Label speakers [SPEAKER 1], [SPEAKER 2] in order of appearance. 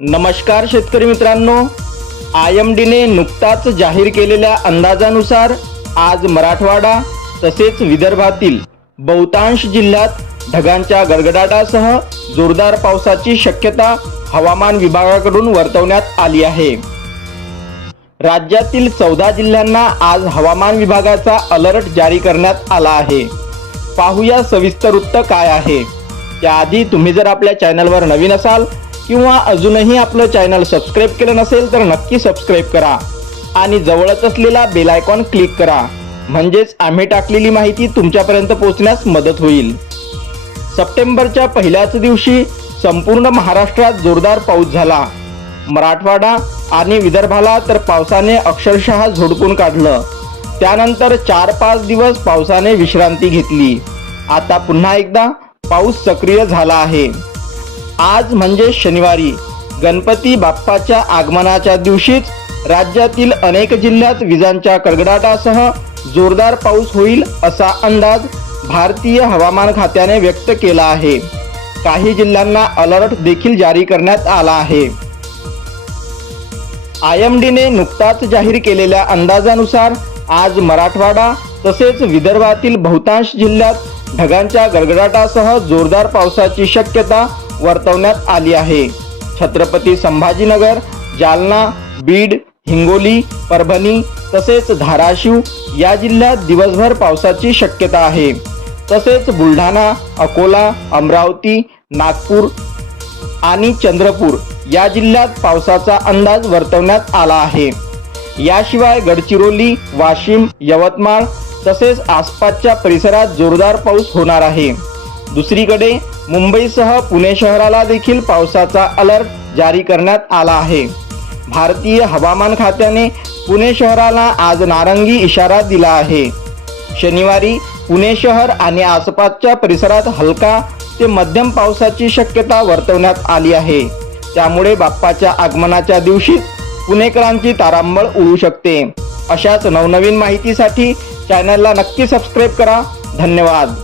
[SPEAKER 1] नमस्कार शेतकरी मित्रांनो. आय एम डीने नुकताच जाहीर केलेल्या अंदाजानुसार आज मराठवाडा तसेच विदर्भातील बहुतांश जिल्ह्यात ढगांच्या गडगडाटासह जोरदार पावसाची शक्यता हवामान विभागाकडून वर्तवण्यात आली आहे. राज्यातील चौदा जिल्ह्यांना आज हवामान विभागाचा अलर्ट जारी करण्यात आला आहे. पाहूया सविस्तर वृत्त काय आहे. त्याआधी तुम्ही जर आपल्या चॅनलवर नवीन असाल किंवा अजूनही आपलं चॅनल सबस्क्राईब केलं नसेल तर नक्की सबस्क्राईब करा. आणि जवळच असलेला बेल आयकॉन क्लिक करा. म्हणजेच आम्ही टाकलेली माहिती तुमच्यापर्यंत पोहोचण्यास मदत होईल. सप्टेंबरच्या पहिल्याच दिवशी संपूर्ण महाराष्ट्रात जोरदार पाऊस झाला. मराठवाडा आणि विदर्भाला तर पावसाने अक्षरशः झोडपून काढलं. त्यानंतर चार पाच दिवस पावसाने विश्रांती घेतली. आता पुन्हा एकदा पाऊस सक्रिय झाला आहे. आज म्हणजे शनिवारी. गणपती बाप्पाच्या आगमनाच्या दिवशीच राज्यातील अनेक जिल्ह्यात विजांच्या कडकडाटासह जोरदार पाऊस होईल असा अंदाज भारतीय हवामान खात्याने व्यक्त केला आहे. काही जिल्ह्यांना अलर्ट देखील जारी करण्यात आला आहे. आय एम डीने नुकताच जाहीर केलेल्या अंदाजानुसार आज मराठवाडा तसेच विदर्भातील बहुतांश जिल्ह्यात ढगांच्या गडगडाटासह जोरदार पावसाची शक्यता वर्तवण्यात आली आहे. छत्रपती संभाजीनगर जालना बीड हिंगोली परभणी तसेच धाराशिव या जिल्ह्यात दिवसभर पावसाची शक्यता आहे. तसेच बुलढाणा अकोला अमरावती नागपूर आणि चंद्रपूर या जिल्ह्यात पावसाचा अंदाज वर्तवण्यात आला आहे. याशिवाय गडचिरोली वाशिम यवतमाळ तसेच आसपासच्या परिसरात जोरदार पाऊस होणार आहे. दुसरीकडे मुंबईसह पुणे शहराला देखील पावसाचा अलर्ट जारी करण्यात आला आहे. भारतीय हवामान खात्याने पुणे शहराला आज नारंगी इशारा दिला आहे. शनिवारी पुणे शहर आणि आसपासच्या परिसरात हलका ते मध्यम पावसाची शक्यता वर्तवण्यात आली आहे. त्यामुळे बाप्पाच्या आगमनाच्या दिवशीच पुणेकरांची तारांबळ उडू शकते. अशाच नवनवीन माहितीसाठी चॅनलला नक्की सबस्क्राईब करा. धन्यवाद.